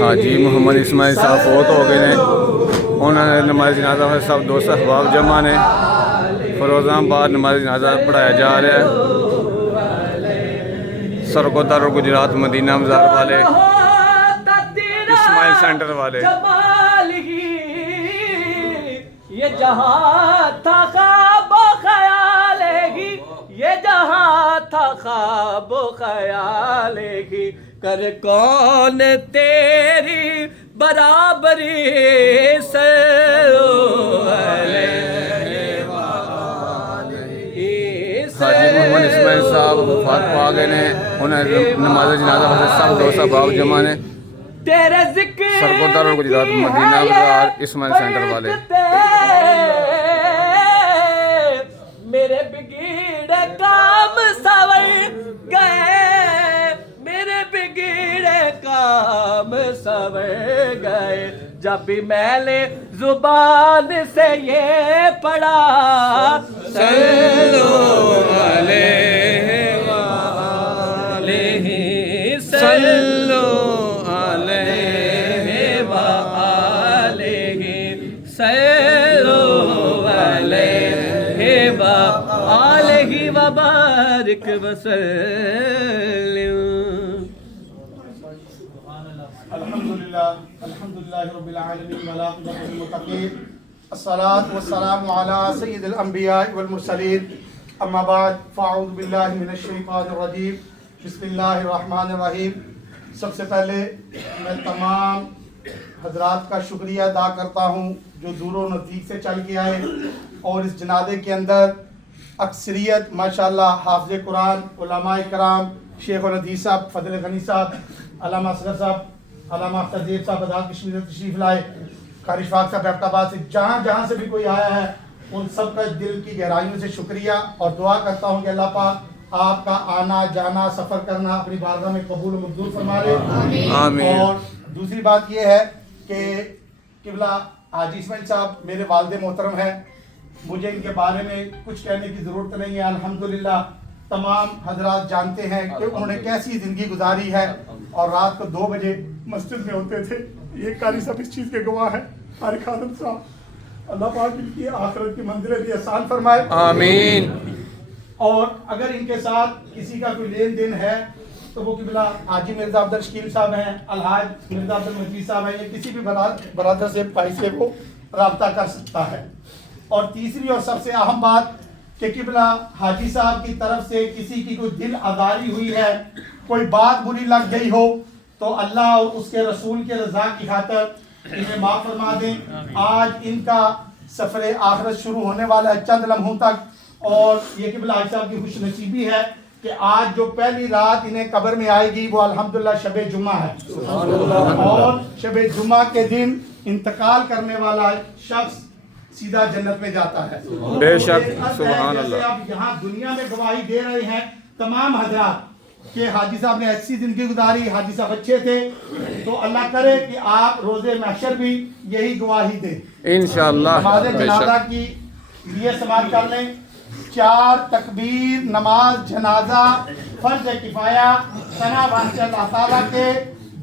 حاجی محمد اسماعیل صاحب فوت ہو گئے ہیں. انہوں نے نماز جنازہ میں سب دوست احباب جمع نے. فیروزہ آباد نماز جنازہ پڑھایا جا رہا ہے. سرکوتر گجرات مدینہ مزار والے اسماعیل سینٹر والے. یہ جہاں تھا خواب و خیال ہی، یہ جہاں تھا خواب و خیال ہی، کر کون تیری برابری سے حاجی محمد اسماعیل صاحب وفات پا گئے نے. انہیں نماز جنازہ میں سب دوست احباب جمع نے. تیرے ذکر سرکوتر اور گجرات مدینہ بازار اسماعیل سینٹر والے. میرے بگڑے کام سور گئے، میرے بگڑے کام سور گئے، جب بھی میں نے زبان سے یہ پڑھا صلو علیہ وآلہ صلو علیہ وآلہ صلو علیہ وآلہ وبارک وسلم. الحمدللہ رب العالمین والعاقبۃ للمتقین، الصلاۃ والسلام علی سید الانبیاء والمرسلین، اما بعد فاعوذ باللہ من الشیطان الرجیم، بسم اللہ الرحمن الرحیم. سب سے پہلے میں تمام حضرات کا شکریہ ادا کرتا ہوں جو دور و نزدیک سے چل کے آئے اور اس جنازے کے اندر اکثریت ماشاءاللہ حافظ قرآن، علماء کرام، شیخ الحدیث صاحب، فضل غنی صاحب، علامہ اصغر صاحب، علامہ اختر زیب صاحب آزاد کشمیر سے تشریف لائے، قاری شفاق صاحب ایبٹ آباد سے، جہاں سے بھی کوئی آیا ہے ان سب کا دل کی گہرائیوں سے شکریہ، اور دعا کرتا ہوں کہ اللہ پاک آپ کا آنا جانا سفر کرنا اپنی بارگاہ میں قبول و منظور فرما لے. آمین. اور دوسری بات یہ ہے کہ قبلہ حاجی اسماعیل صاحب میرے والد محترم ہیں، مجھے ان کے بارے میں کچھ کہنے کی ضرورت نہیں ہے. الحمدللہ تمام حضرات جانتے ہیں کہ انہوں نے کیسی زندگی گزاری ہے، اور رات کو 2 بجے مسجد میں ہوتے تھے. یہ قاری صاحب اس چیز کے گواہ ہیں. قاری خادم صاحب، اللہ پاک ان کی آخرت کی منزلیں بھی آسان فرمائے. آمین. اور اگر ان کے ساتھ کسی کا کوئی لین دین ہے تو وہ قبلہ حاجی مرزا عبد الشکیل صاحب ہیں، الحاج مرزا عبد المجید صاحب ہیں، یا کسی بھی برادر سے بھائی سے وہ رابطہ کر سکتا ہے. اور تیسری اور سب سے اہم بات کہ قبلہ حاجی صاحب کی طرف سے کسی کی کوئی دل آزاری ہوئی ہے، کوئی بات بری لگ گئی ہو تو اللہ اور اس کے رسول کے رضا کی خاطر انہیں معاف فرما دیں. آج ان کا سفر آخرت شروع ہونے والا ہے چند لمحوں تک، اور یہ قبلہ حاجی صاحب کی خوش نصیبی ہے کہ آج جو پہلی رات انہیں قبر میں آئے گی وہ الحمدللہ شب جمعہ ہے، اور شب جمعہ کے دن انتقال کرنے والا شخص سیدھا جنت میں جاتا ہے. بے شک، سبحان اللہ. جیسے آپ یہاں دنیا میں گواہی دے رہے ہیں تمام حضرات کہ حاجی صاحب نے ایسی زندگی گزاری، حاجی صاحب اچھے تھے، تو اللہ کرے کہ آپ روز محشر بھی یہی گواہی دیں انشاءاللہ. نماز بے جنازہ شک. کی نیت سماعت کر لیں. 4 تکبیر نماز جنازہ فرض کفایہ، ثنا واسطے اللہ تعالیٰ کے،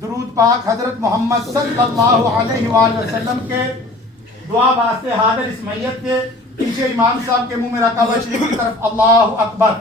درود پاک حضرت محمد صلی اللہ علیہ وآلہ وسلم کے، دعا واسطے حاضر اس میت کے، پیچھے امام صاحب کے منہ میں رکھا ہوا شریف کی طرف اللہ اکبر.